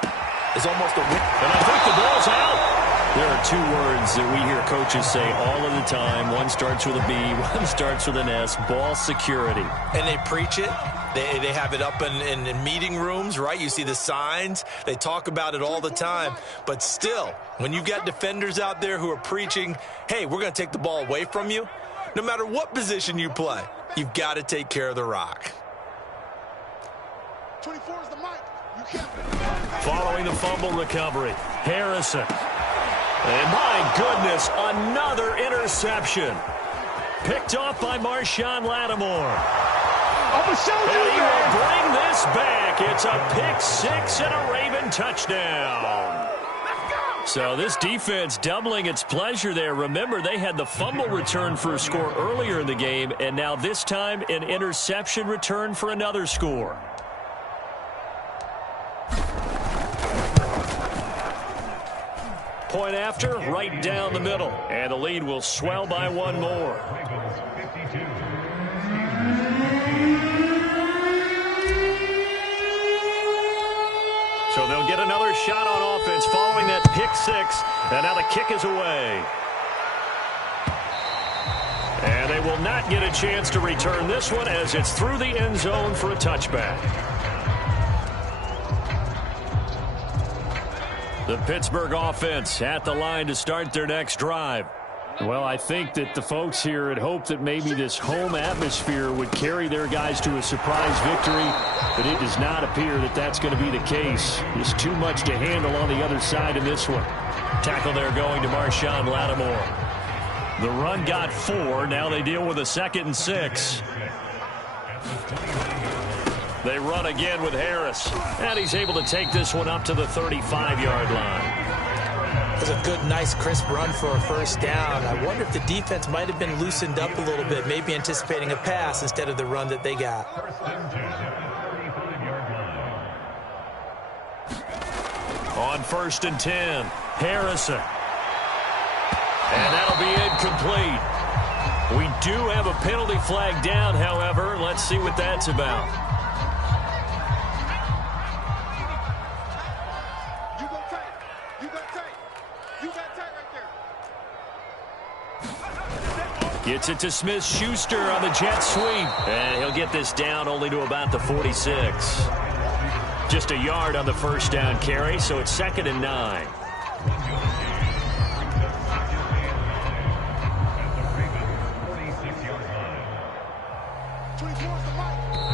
is almost a win. And I think the ball's out. There are 2 words that we hear coaches say all of the time. One starts with a B, one starts with an S, ball security. And they preach it. They have it up in meeting rooms, right? You see the signs. They talk about it all the time. But still, when you've got defenders out there who are preaching, hey, we're going to take the ball away from you, no matter what position you play, you've got to take care of the rock. 24 is the mic. You can't. Following the fumble recovery, Harrison. And my goodness, another interception. Picked off by Marshawn Lattimore. And he will bring this back. It's a pick 6 and a Raven touchdown. So this defense doubling its pleasure there. Remember, they had the fumble return for a score earlier in the game, and now this time an interception return for another score. Point after, right down the middle. And the lead will swell by 1 more. So they'll get another shot on offense following that pick 6. And now the kick is away. And they will not get a chance to return this one as it's through the end zone for a touchback. The Pittsburgh offense at the line to start their next drive. Well, I think that the folks here had hoped that maybe this home atmosphere would carry their guys to a surprise victory, but it does not appear that that's going to be the case. There's too much to handle on the other side in this one. Tackle there going to Marshawn Lattimore. The run got 4. Now they deal with a 2nd and 6. They run again with Harris, and he's able to take this one up to the 35-yard line. It was a good, nice, crisp run for a first down. I wonder if the defense might have been loosened up a little bit, maybe anticipating a pass instead of the run that they got. On 1st and 10, Harrison. And that'll be incomplete. We do have a penalty flag down, however. Let's see what that's about. Gets it to Smith-Schuster on the jet sweep. And he'll get this down only to about the 46. Just a yard on the first down carry, so it's 2nd and 9.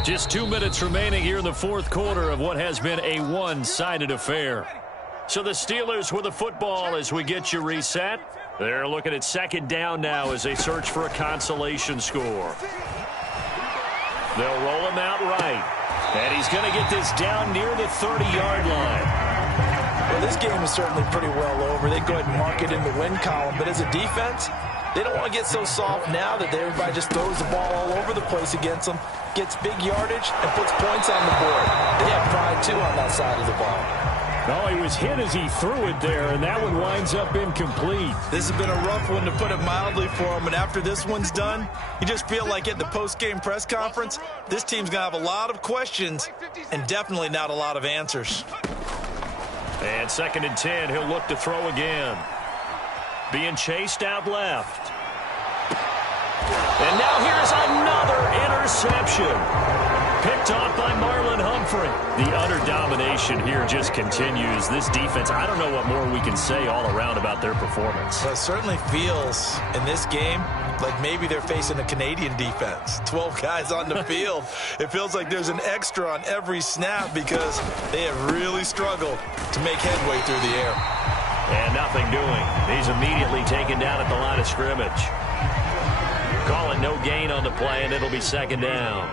Just 2 minutes remaining here in the 4th quarter of what has been a one-sided affair. So the Steelers with the football as we get you reset. They're looking at 2nd down now as they search for a consolation score. They'll roll him out right. And he's going to get this down near the 30-yard line. Well, this game is certainly pretty well over. They go ahead and mark it in the win column. But as a defense, They don't want to get so soft now that everybody just throws the ball all over the place against them, gets big yardage, and puts points on the board. They have pride, too, on that side of the ball. Oh, he was hit as he threw it there, and that one winds up incomplete. This has been a rough one, to put it mildly, for him. And after this one's done, you just feel like at the post-game press conference, this team's going to have a lot of questions and definitely not a lot of answers. And 2nd and 10, he'll look to throw again. Being chased out left. And now here's another interception. Picked off by Marlon Humphrey. The utter domination here just continues. This defense, I don't know what more we can say all around about their performance. Well, it certainly feels in this game like maybe they're facing a Canadian defense. 12 guys on the field. It feels like there's an extra on every snap because they have really struggled to make headway through the air. And nothing doing. He's immediately taken down at the line of scrimmage. Call it no gain on the play, and it'll be 2nd down.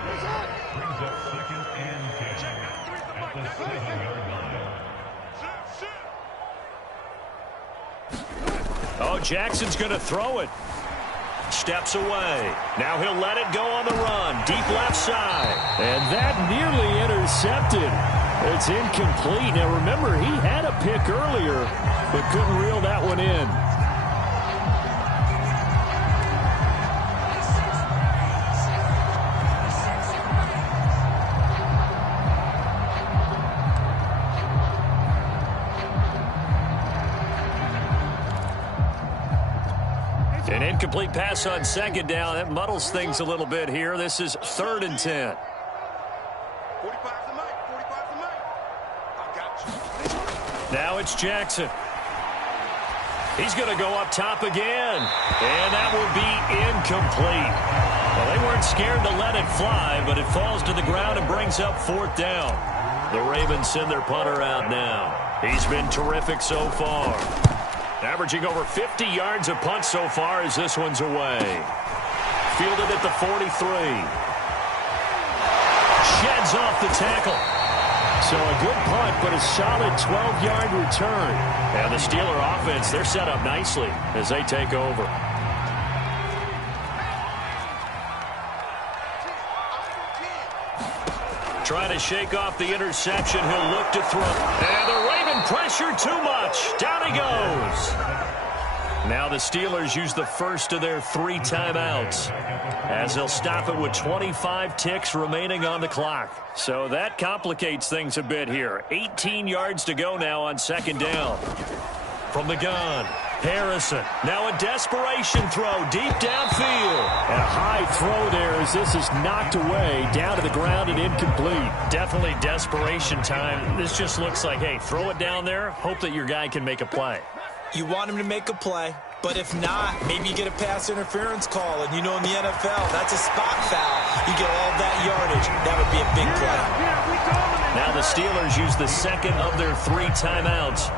Oh, Jackson's going to throw it. Steps away. Now he'll let it go on the run. Deep left side. And that nearly intercepted. It's incomplete. Now remember, he had a pick earlier, but couldn't reel that one in. An incomplete pass on 2nd down. That muddles things a little bit here. This is 3rd and 10. 45 the mic. 45 the mic. I got you. Now it's Jackson. He's going to go up top again. And that will be incomplete. Well, they weren't scared to let it fly, but it falls to the ground and brings up 4th down. The Ravens send their punter out now. He's been terrific so far. Averaging over 50 yards a punt so far as this one's away. Fielded at the 43. Sheds off the tackle. So a good punt, but a solid 12-yard return. And the Steeler offense, they're set up nicely as they take over. Trying to shake off the interception. He'll look to throw. And the Raven pressure too much. Down he goes. Now the Steelers use the first of their 3 timeouts as they'll stop it with 25 ticks remaining on the clock. So that complicates things a bit here. 18 yards to go now on 2nd down. From the gun, Harrison. Now a desperation throw deep downfield. And a high throw there as this is knocked away down to the ground and incomplete. Definitely desperation time. This just looks like, hey, throw it down there. Hope that your guy can make a play. You want him to make a play, but if not, maybe you get a pass interference call. And you know in the NFL, that's a spot foul. You get all that yardage. That would be a big play. Now the Steelers use the 2nd of their 3 timeouts,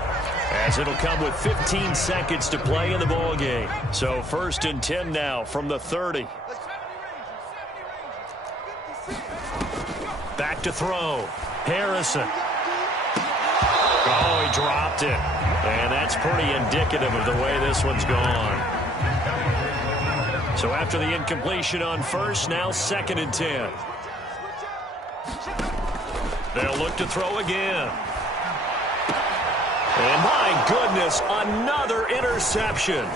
as it'll come with 15 seconds to play in the ball game. So 1st and 10 now from the 30. Back to throw. Harrison. Oh, he dropped it. And that's pretty indicative of the way this one's gone. So after the incompletion on 1st, now 2nd and 10. They'll look to throw again. And my goodness, another interception.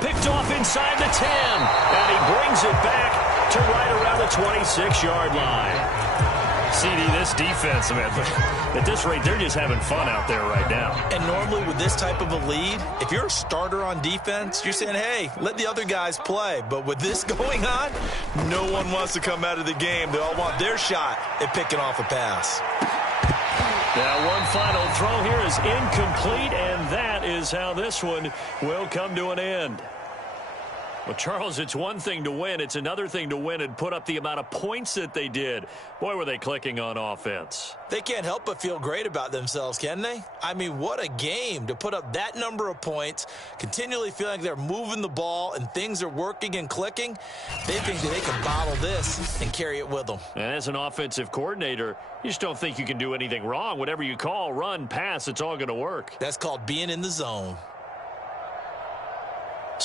Picked off inside the 10. And he brings it back to right around the 26-yard line. CD, this defense, man, at this rate, they're just having fun out there right now. And normally with this type of a lead, if you're a starter on defense, you're saying, hey, let the other guys play. But with this going on, no one wants to come out of the game. They all want their shot at picking off a pass. Now one final throw here is incomplete, and that is how this one will come to an end. Well, Charles, it's one thing to win. It's another thing to win and put up the amount of points that they did. Boy, were they clicking on offense. They can't help but feel great about themselves, can they? I mean, what a game to put up that number of points, continually feeling like they're moving the ball and things are working and clicking. They think that they can bottle this and carry it with them. And as an offensive coordinator, you just don't think you can do anything wrong. Whatever you call, run, pass, it's all going to work. That's called being in the zone.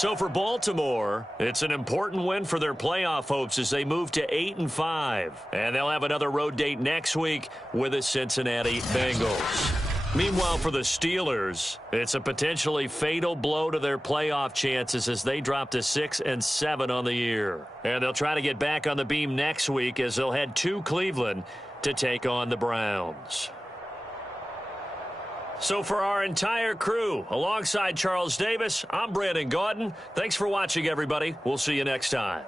So for Baltimore, it's an important win for their playoff hopes as they move to 8-5. And they'll have another road date next week with the Cincinnati Bengals. Meanwhile, for the Steelers, it's a potentially fatal blow to their playoff chances as they drop to 6-7 on the year. And they'll try to get back on the beam next week as they'll head to Cleveland to take on the Browns. So for our entire crew, alongside Charles Davis, I'm Brandon Gaudin. Thanks for watching, everybody. We'll see you next time.